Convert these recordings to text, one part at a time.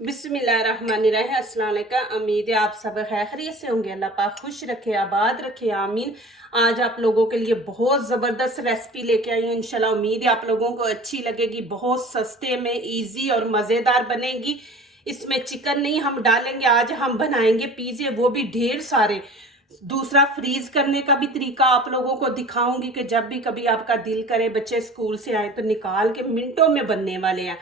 बिस्मिल्लाहिर्रहमानिर्रहीम। अस्सलाम वालेकुम। उम्मीद है आप सब खैरियत से होंगे। अल्लाह पाक खुश रखे, आबाद रखे, आमीन। आज आप लोगों के लिए बहुत ज़बरदस्त रेसिपी लेके आई हूँ। इंशाल्लाह उम्मीद है आप लोगों को अच्छी लगेगी। बहुत सस्ते में इजी और मज़ेदार बनेगी। इसमें चिकन नहीं हम डालेंगे। आज हम बनाएंगे पिज़्ज़े, वो भी ढेर सारे। दूसरा, फ्रीज करने का भी तरीका आप लोगों को दिखाऊंगी कि जब भी कभी आपका दिल करे, बच्चे स्कूल से आए तो निकाल के मिनटों में बनने वाले हैं।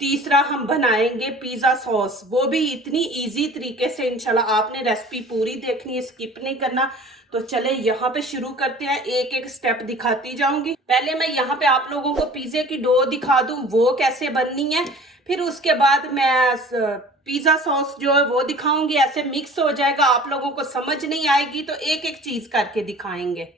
तीसरा, हम बनाएंगे पिज्जा सॉस, वो भी इतनी इजी तरीके से। इंशाल्लाह आपने रेसिपी पूरी देखनी है, स्किप नहीं करना। तो चले यहाँ पे शुरू करते हैं, एक एक स्टेप दिखाती जाऊंगी। पहले मैं यहाँ पे आप लोगों को पिज्जे की डो दिखा दूं वो कैसे बननी है, फिर उसके बाद मैं पिज्जा सॉस जो है वो दिखाऊंगी। ऐसे मिक्स हो जाएगा, आप लोगों को समझ नहीं आएगी, तो एक एक चीज करके दिखाएंगे।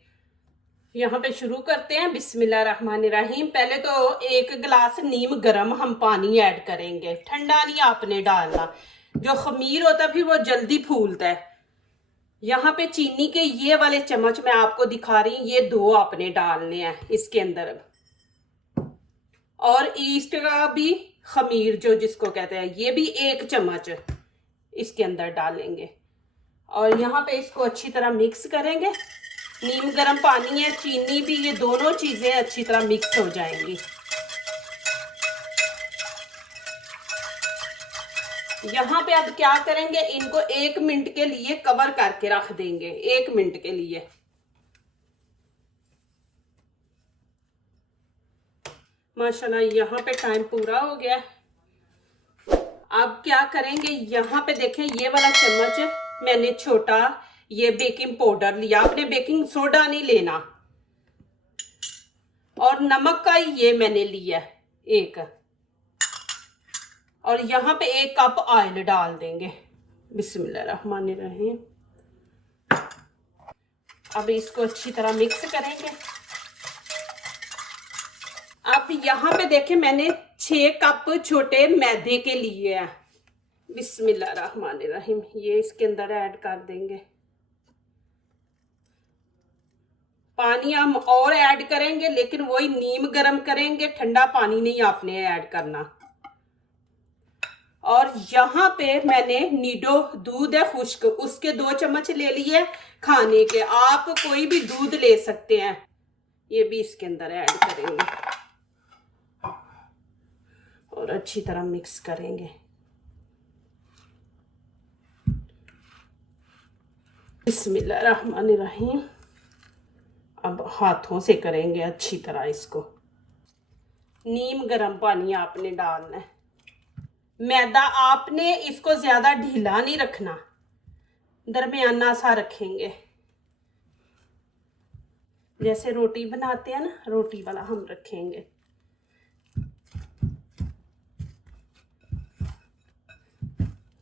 यहाँ पे शुरू करते हैं। बिस्मिल्लाहिर्रहमानिर्रहीम। पहले तो एक गिलास नीम गर्म हम पानी ऐड करेंगे, ठंडा नहीं आपने डालना। जो खमीर होता है फिर वो जल्दी फूलता है। यहाँ पे चीनी के ये वाले चम्मच मैं आपको दिखा रही हूँ, ये 2 आपने डालने हैं इसके अंदर। और ईस्ट का भी खमीर जो जिसको कहते हैं, ये भी 1 चम्मच इसके अंदर डालेंगे। और यहाँ पे इसको अच्छी तरह मिक्स करेंगे। नीम गर्म पानी है, चीनी भी, ये दोनों चीजें अच्छी तरह मिक्स हो जाएंगी। यहाँ पे अब क्या करेंगे, इनको 1 मिनट के लिए कवर करके रख देंगे, 1 मिनट के लिए। माशाल्लाह यहाँ पे टाइम पूरा हो गया। अब क्या करेंगे, यहाँ पे देखें ये वाला चम्मच मैंने छोटा ये बेकिंग पाउडर लिया, आपने बेकिंग सोडा नहीं लेना। और नमक का ये मैंने लिया 1। और यहाँ पे 1 कप ऑयल डाल देंगे। बिस्मिल्लाहिर्रहमानिर्रहीम। अब इसको अच्छी तरह मिक्स करेंगे। अब यहाँ पे देखें मैंने 6 कप छोटे मैदे के लिए हैं। बिस्मिल्लाहिर्रहमानिर्रहीम। ये इसके अंदर ऐड कर देंगे। पानी हम और ऐड करेंगे, लेकिन वही नीम गर्म करेंगे, ठंडा पानी नहीं आपने ऐड करना। और यहाँ पे मैंने नीडो दूध है खुश्क, उसके 2 चम्मच ले लिए खाने के। आप कोई भी दूध ले सकते हैं। ये भी इसके अंदर ऐड करेंगे और अच्छी तरह मिक्स करेंगे। बिस्मिल्लाहिर्रहमानिर्रहीम। अब हाथों से करेंगे अच्छी तरह इसको। नीम गर्म पानी आपने डालना है। मैदा आपने इसको ज्यादा ढीला नहीं रखना, दरमियाना सा रखेंगे। जैसे रोटी बनाते हैं ना, रोटी वाला हम रखेंगे।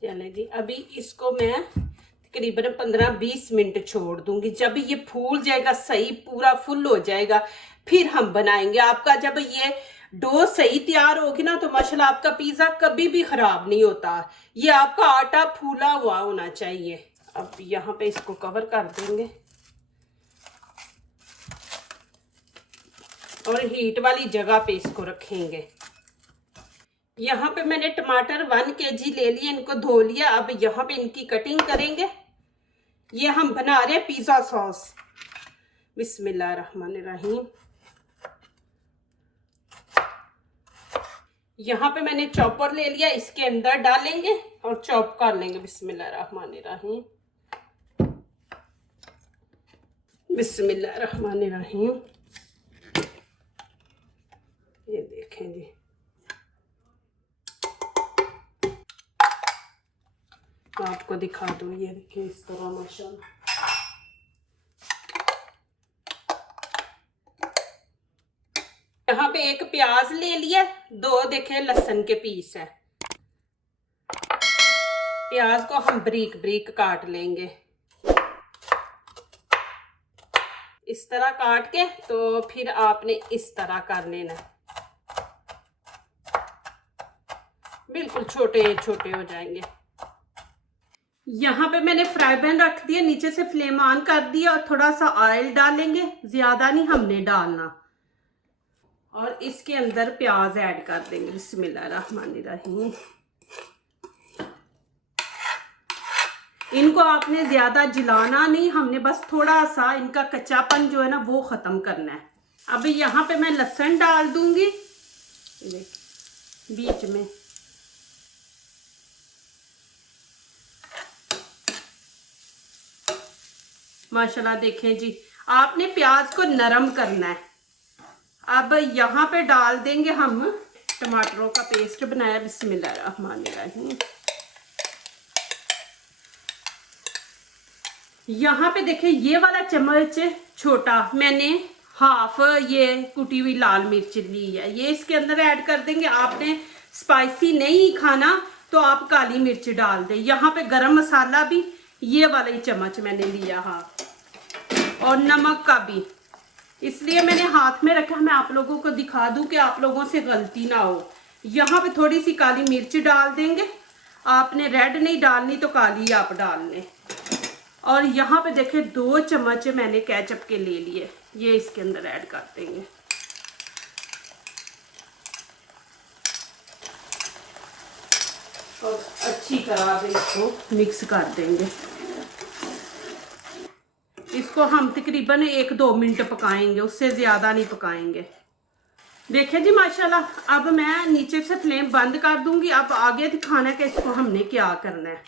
चले जी, अभी इसको मैं तकरीबन 15-20 मिनट छोड़ दूंगी। जब ये फूल जाएगा, सही पूरा फुल हो जाएगा, फिर हम बनाएंगे। आपका जब ये डो सही तैयार होगी ना, तो माशाल्लाह आपका पिज्जा कभी भी खराब नहीं होता। ये आपका आटा फूला हुआ होना चाहिए। अब यहाँ पे इसको कवर कर देंगे और हीट वाली जगह पे इसको रखेंगे। यहाँ पे मैंने टमाटर 1 kg ले लिए, इनको धो लिया। अब यहाँ पे इनकी कटिंग करेंगे। ये हम बना रहे हैं पिज्जा सॉस। बिस्मिल्लाहिर्रहमानिर्रहीम। यहाँ पे मैंने चॉपर ले लिया, इसके अंदर डालेंगे और चॉप कर लेंगे। बिस्मिल्लाहिर्रहमानिर्रहीम। बिस्मिल्लाहिर्रहमानिर्रहीम। ये देखें जी, आपको दिखा दूं, ये देखिए इस तरह माशाल्लाह। यहाँ पे 1 प्याज ले लिया, 2 देखे लहसुन के पीस है। प्याज को हम बारीक बारीक काट लेंगे, इस तरह काट के। तो फिर आपने इस तरह कर लेना, बिल्कुल छोटे छोटे हो जाएंगे। यहाँ पे मैंने फ्राई पैन रख दिया, नीचे से फ्लेम ऑन कर दिया और थोड़ा सा ऑयल डालेंगे, ज्यादा नहीं हमने डालना। और इसके अंदर प्याज ऐड कर देंगे। बिस्मिल्लाहिर्रहमानिर्रहीम। इनको आपने ज्यादा जलाना नहीं, हमने बस थोड़ा सा इनका कच्चापन जो है ना वो खत्म करना है। अब यहाँ पे मैं लहसुन डाल दूंगी बीच में। माशाल्लाह देखें जी, आपने प्याज को नरम करना है। अब यहाँ पे डाल देंगे हम टमाटरों का पेस्ट बनाया, बिस्मिल्लाहिर्रहमानिर्रहीम। यहाँ पे देखें ये वाला चम्मच छोटा मैंने हाफ ये कुटी हुई लाल मिर्च ली है, ये इसके अंदर ऐड कर देंगे। आपने स्पाइसी नहीं खाना तो आप काली मिर्च डाल दें। यहाँ पे गरम मसाला भी ये वाला ही चम्मच मैंने लिया हाफ, और नमक का भी इसलिए मैंने हाथ में रखा, मैं आप लोगों को दिखा दूं कि आप लोगों से गलती ना हो। यहाँ पे थोड़ी सी काली मिर्च डाल देंगे, आपने रेड नहीं डालनी तो काली आप डाल लें। और यहाँ पे देखें 2 चम्मच मैंने केचप के ले लिए, ये इसके अंदर ऐड कर देंगे। और अच्छी तरह से इसको मिक्स कर देंगे। इसको हम तकरीबन 1-2 मिनट पकाएंगे, उससे ज़्यादा नहीं पकाएंगे। देखें जी माशाल्लाह, अब मैं नीचे से फ्लेम बंद कर दूंगी। अब आगे दिखाना है कि इसको हमने क्या करना है।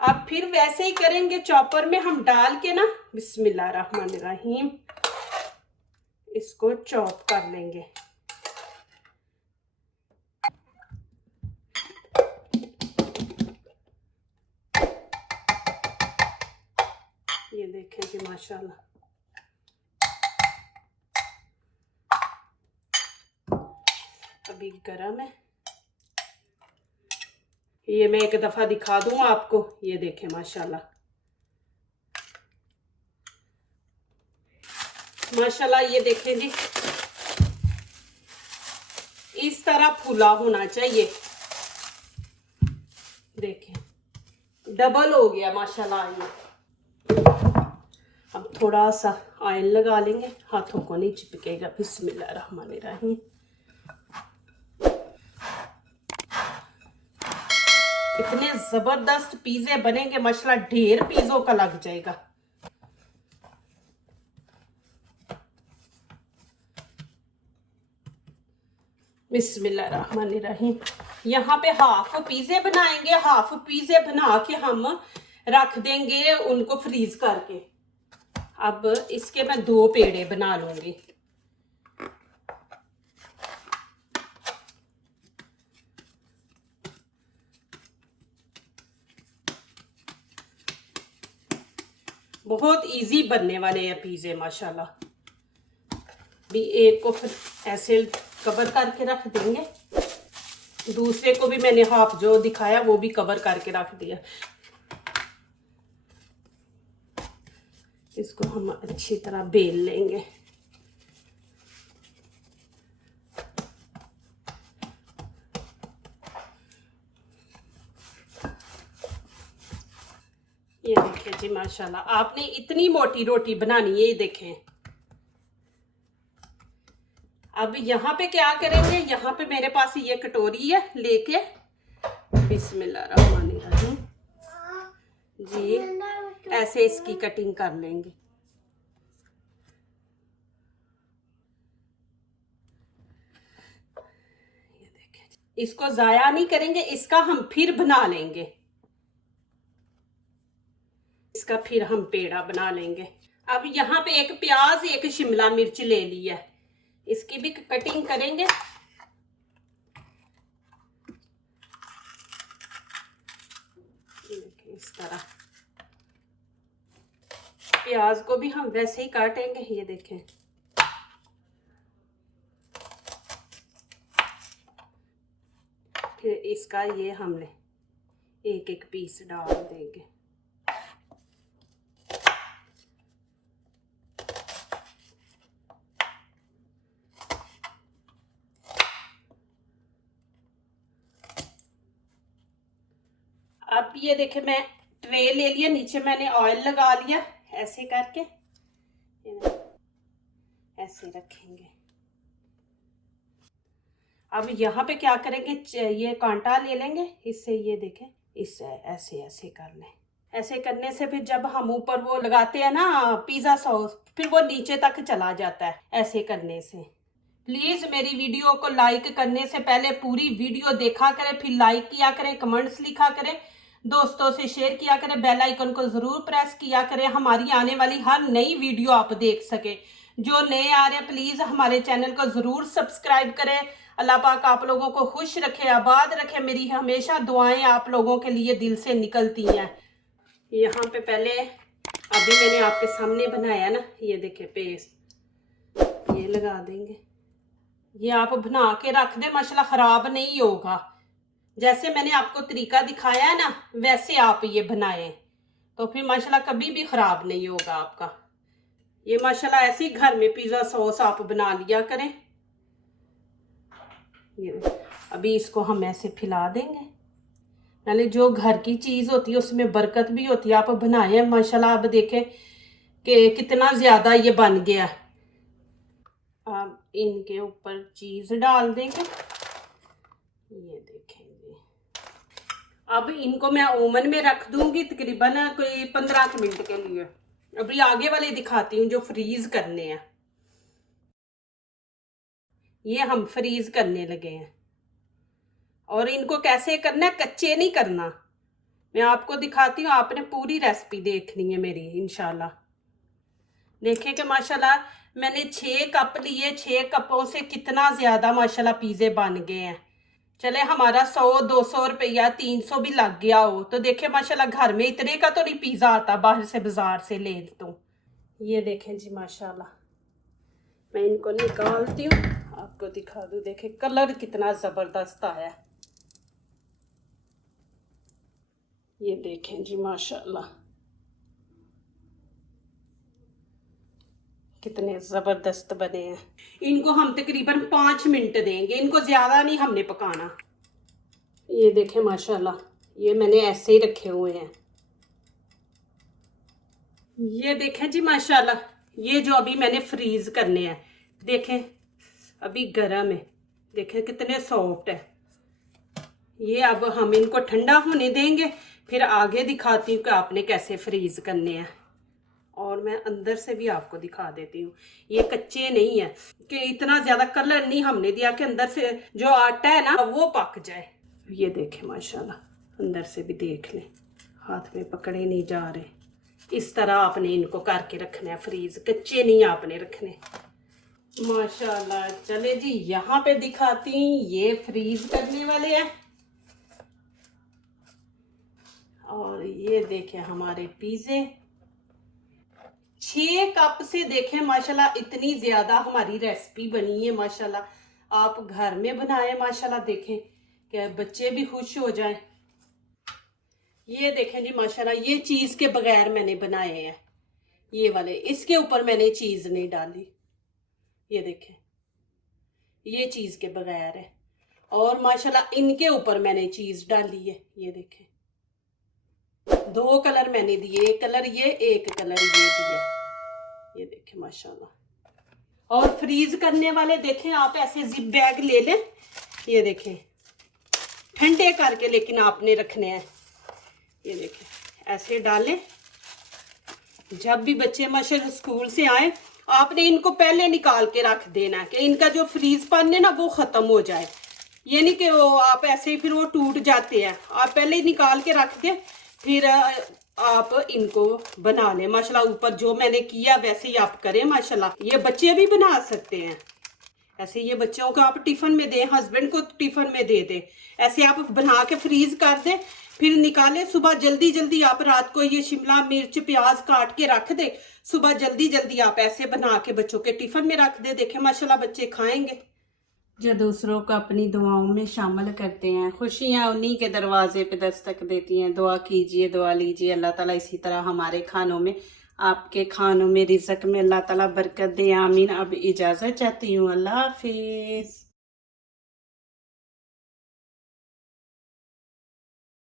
अब फिर वैसे ही करेंगे, चॉपर में हम डाल के ना बिस्मिल्लाहिर्रहमानिर्रहीम इसको चॉप कर लेंगे। ये देखें जी माशाल्लाह, अभी गरम है। ये मैं एक दफा दिखा दूं आपको, ये देखें माशाल्लाह माशाल्लाह। ये देखें जी, इस तरह फूला होना चाहिए। देखें डबल हो गया माशाल्लाह। ये अब थोड़ा सा ऑयल लगा लेंगे, हाथों को नहीं चिपकेगा। बिस्मिल्लाहिर्रहमानिर्रहीम। इतने जबरदस्त पिज़्ज़े बनेंगे माशाल्लाह, ढेर पिज़्ज़ों का लग जाएगा। बिस्मिल्लाहिर्रहमानिर्रहीम। यहाँ पे हाफ पिज़्ज़े बनाएंगे, हाफ पिज़्ज़े बना के हम रख देंगे उनको फ्रीज करके। अब इसके मैं 2 पेड़े बना लूंगी। बहुत इजी बनने वाले हैं पिज़्ज़े माशाल्लाह। भी एक को फिर ऐसे कवर करके रख देंगे, दूसरे को भी मैंने हाफ जो दिखाया वो भी कवर करके रख दिया। इसको हम अच्छी तरह बेल लेंगे। ये देखिए जी माशाल्लाह, आपने इतनी मोटी रोटी बनानी है। ये देखें। अब यहाँ पे क्या करेंगे, यहाँ पे मेरे पास ये कटोरी है, लेके बिस्मिल्लाहिर्रहमानिर्रहीम जी ऐसे इसकी कटिंग कर लेंगे। ये देखें, इसको जाया नहीं करेंगे, इसका हम फिर बना लेंगे। इसका फिर हम पेड़ा बना लेंगे। अब यहाँ पे एक प्याज, एक शिमला मिर्च ले ली है, इसकी भी कटिंग करेंगे। इस तरह प्याज को भी हम वैसे ही काटेंगे। ये देखें, फिर इसका ये हमने एक एक पीस डाल देंगे। अब ये देखे, मैं ट्रे ले लिया, नीचे मैंने ऑयल लगा लिया। ऐसे करके ऐसे रखेंगे। अब यहाँ पे क्या करेंगे, ये कांटा ले लेंगे, इससे ये देखें, इससे ऐसे ऐसे कर लें। ऐसे करने से फिर जब हम ऊपर वो लगाते हैं ना पिज़्ज़ा सॉस, फिर वो नीचे तक चला जाता है ऐसे करने से। प्लीज़ मेरी वीडियो को लाइक करने से पहले पूरी वीडियो देखा करें, फिर लाइक किया करें, कमेंट्स लिखा करें, दोस्तों से शेयर किया करें, बेल आइकन को ज़रूर प्रेस किया करें, हमारी आने वाली हर नई वीडियो आप देख सके। जो नए आ रहे हैं प्लीज़ हमारे चैनल को ज़रूर सब्सक्राइब करें। अल्लाह पाक आप लोगों को खुश रखे, आबाद रखे। मेरी हमेशा दुआएं आप लोगों के लिए दिल से निकलती हैं। यहाँ पे पहले अभी मैंने आपके सामने बनाया ना, ये देखिए पेस्ट, ये लगा देंगे। ये आप बना के रख दें, माशाल्लाह ख़राब नहीं होगा। जैसे मैंने आपको तरीका दिखाया है ना, वैसे आप ये बनाएं तो फिर माशाल्लाह कभी भी ख़राब नहीं होगा आपका। ये माशाल्लाह ऐसे ही घर में पिज़्ज़ा सॉस आप बना लिया करें। ये अभी इसको हम ऐसे फैला देंगे। पहले जो घर की चीज़ होती है उसमें बरकत भी होती है। आप बनाए माशाल्लाह, अब देखें कि कितना ज़्यादा ये बन गया। अब इनके ऊपर चीज़ डाल देंगे, ये देखेंगे। अब इनको मैं ओवन में रख दूंगी तकरीबन कोई 15 मिनट के लिए। अभी आगे वाले दिखाती हूँ जो फ्रीज करने हैं। ये हम फ्रीज करने लगे हैं और इनको कैसे करना है, कच्चे नहीं करना। मैं आपको दिखाती हूँ, आपने पूरी रेसिपी देखनी है मेरी इंशाल्लाह। देखें कि माशाल्लाह मैंने 6 कप लिए, 6 कपों से कितना ज़्यादा माशाल्लाह पिज़्ज़े बन गए हैं। चले हमारा 100-200 रुपया 300 भी लग गया हो तो देखें माशाल्लाह घर में इतने का तो नहीं पिज़्ज़ा आता, बाहर से बाज़ार से ले तो। ये देखें जी माशाल्लाह, मैं इनको निकालती हूँ, आपको दिखा दूँ। देखें कलर कितना ज़बरदस्त आया, ये देखें जी माशाल्लाह कितने ज़बरदस्त बने हैं। इनको हम तकरीबन 5 मिनट देंगे, इनको ज़्यादा नहीं हमने पकाना। ये देखें माशाल्लाह, ये मैंने ऐसे ही रखे हुए हैं। ये देखें जी माशाल्लाह, ये जो अभी मैंने फ्रीज करने हैं, देखें अभी गर्म है, देखें कितने सॉफ्ट है। ये अब हम इनको ठंडा होने देंगे, फिर आगे दिखाती हूँ कि आपने कैसे फ्रीज करने हैं। और मैं अंदर से भी आपको दिखा देती हूँ, ये कच्चे नहीं है कि इतना ज़्यादा कलर नहीं हमने दिया कि अंदर से जो आटा है ना वो पक जाए। ये देखें माशाल्लाह, अंदर से भी देख लें, हाथ में पकड़े नहीं जा रहे। इस तरह आपने इनको करके रखना है फ्रीज, कच्चे नहीं आपने रखने माशाल्लाह। चले जी यहाँ पे दिखाती हूँ, ये फ्रीज करने वाले हैं। और ये देखें हमारे पिज़्ज़े 6 कप से देखें माशाल्लाह इतनी ज़्यादा हमारी रेसिपी बनी है माशाल्लाह। आप घर में बनाए माशाल्लाह, देखें कि बच्चे भी खुश हो जाएं। ये देखें जी माशाल्लाह, ये चीज़ के बगैर मैंने बनाए हैं, ये वाले, इसके ऊपर मैंने चीज़ नहीं डाली। ये देखें ये चीज़ के बगैर है, और माशाल्लाह इनके ऊपर मैंने चीज़ डाली है। ये देखें 2 कलर मैंने दिए, एक कलर ये, एक कलर ये दिया। ये देखें माशाल्लाह। और फ्रीज करने वाले देखें आप ऐसे जिप बैग ले लें, ये देखें ठंडे करके लेकिन आपने रखने हैं। ये देखें ऐसे डालें, जब भी बच्चे माशाल्लाह स्कूल से आए आपने इनको पहले निकाल के रख देना कि इनका जो फ्रीज पान है ना वो ख़त्म हो जाए। ये नहीं कि वो आप ऐसे ही फिर वो टूट जाते हैं, आप पहले ही निकाल के रख दें, फिर आप इनको बना लें माशाल्लाह। ऊपर जो मैंने किया वैसे ही आप करें माशाल्लाह। ये बच्चे भी बना सकते हैं ऐसे, ये बच्चों को आप टिफ़िन में दें, हस्बैंड को टिफ़िन में दे दें। ऐसे आप बना के फ्रीज कर दें, फिर निकालें, सुबह जल्दी जल्दी आप रात को ये शिमला मिर्च प्याज काट के रख दें, सुबह जल्दी जल्दी आप ऐसे बना के बच्चों के टिफ़िन में रख दें। देखें माशाल्लाह बच्चे खाएंगे। जो दूसरों को अपनी दुआओं में शामिल करते हैं, खुशियाँ उन्हीं के दरवाजे पे दस्तक देती हैं। दुआ कीजिए, दुआ लीजिए, अल्लाह ताला इसी तरह हमारे खानों में, आपके खानों में, रिज़्क़ में अल्लाह ताला बरकत दे, आमीन। अब इजाज़त चाहती हूँ, अल्लाह हाफिज़।